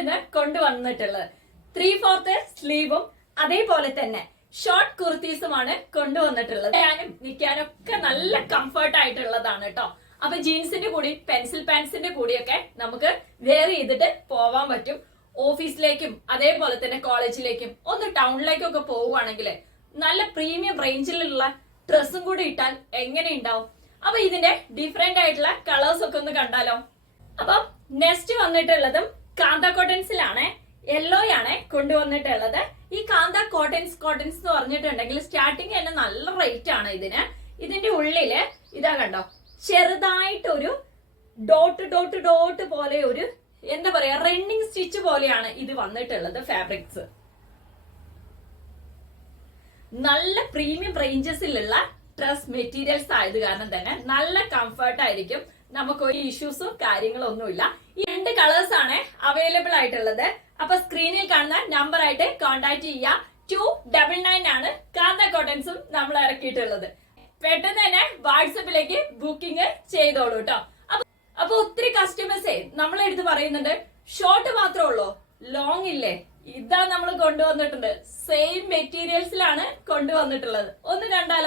ഇന്ന് കൊണ്ടുവന്നിട്ടുള്ളത് 3/4 സ്ലീവും അതേപോലെ തന്നെ ഷോർട്ട് കുർത്തീസുമാണ് കൊണ്ടുവന്നിട്ടുള്ളത്. ഞാനും നിൽക്കാനും ഒക്കെ നല്ല കംഫർട്ട് ആയിട്ടുള്ളതാണ് കേട്ടോ. അപ്പൊ ജീൻസിന്റെ കൂടി പെൻസിൽ പാൻസിന്റെ കൂടിയൊക്കെ നമുക്ക് വെയർ ചെയ്തിട്ട് പോവാൻ പറ്റും. ഓഫീസിലേക്കും അതേപോലെ തന്നെ കോളേജിലേക്കും ഒന്ന് ടൗണിലേക്കും ഒക്കെ പോവുകയാണെങ്കിൽ നല്ല പ്രീമിയം റേഞ്ചിലുള്ള ഡ്രസ്സും കൂടി ഇട്ടാൽ എങ്ങനെ ഉണ്ടാവും. അപ്പൊ ഇതിന്റെ ഡിഫറെന്റ് ആയിട്ടുള്ള കളേഴ്സ് ഒക്കെ ഒന്ന് കണ്ടാലോ. അപ്പൊ നെക്സ്റ്റ് വന്നിട്ടുള്ളതും കാന്ത കോട്ടൺസിലാണ്. യെല്ലോയാണ് കൊണ്ടുവന്നിട്ടുള്ളത്. ഈ കാന്ത കോട്ടൺസ് എന്ന് പറഞ്ഞിട്ടുണ്ടെങ്കിൽ സ്റ്റാർട്ടിങ് തന്നെ നല്ല റേറ്റ് ആണ് ഇതിന്. ഇതിന്റെ ഉള്ളില് ഇതാ കണ്ടോ, ചെറുതായിട്ടൊരു ഡോട്ട് പോലെ ഒരു എന്താ പറയാ റണ്ണിങ് സ്റ്റിച്ച് പോലെയാണ് ഇത് വന്നിട്ടുള്ളത്. ഫാബ്രിക്സ് നല്ല പ്രീമിയം റേഞ്ചസിലുള്ള ഡ്രസ് മെറ്റീരിയൽസ് ആയത് കാരണം തന്നെ നല്ല കംഫർട്ട് ആയിരിക്കും. നമുക്ക് ഒരു ഇഷ്യൂസും കാര്യങ്ങളും ഒന്നുമില്ല. ഈ 2 കളേഴ്സ് ആണ് അവൈലബിൾ ആയിട്ടുള്ളത്. അപ്പൊ സ്ക്രീനിൽ കാണുന്ന നമ്പർ ആയിട്ട് കോൺടാക്ട് ചെയ്യുക. 299 ആണ് കാന്ത കോട്ടൺസും നമ്മൾ ഇറക്കിയിട്ടുള്ളത്. പെട്ടെന്ന് തന്നെ വാട്സപ്പിലേക്ക് ബുക്കിംഗ് ചെയ്തോളൂ കേട്ടോ. അപ്പൊ ഒത്തിരി കസ്റ്റമേഴ്സേ നമ്മളെടുത്ത് പറയുന്നുണ്ട് ഷോർട്ട് മാത്രമേ ഉള്ളൂ, ലോങ് ഇല്ലേ? ഇതാ നമ്മൾ കൊണ്ടുവന്നിട്ടുണ്ട്. സെയിം മെറ്റീരിയൽസിലാണ് കൊണ്ടുവന്നിട്ടുള്ളത്. ഒന്ന് കണ്ടാലോ.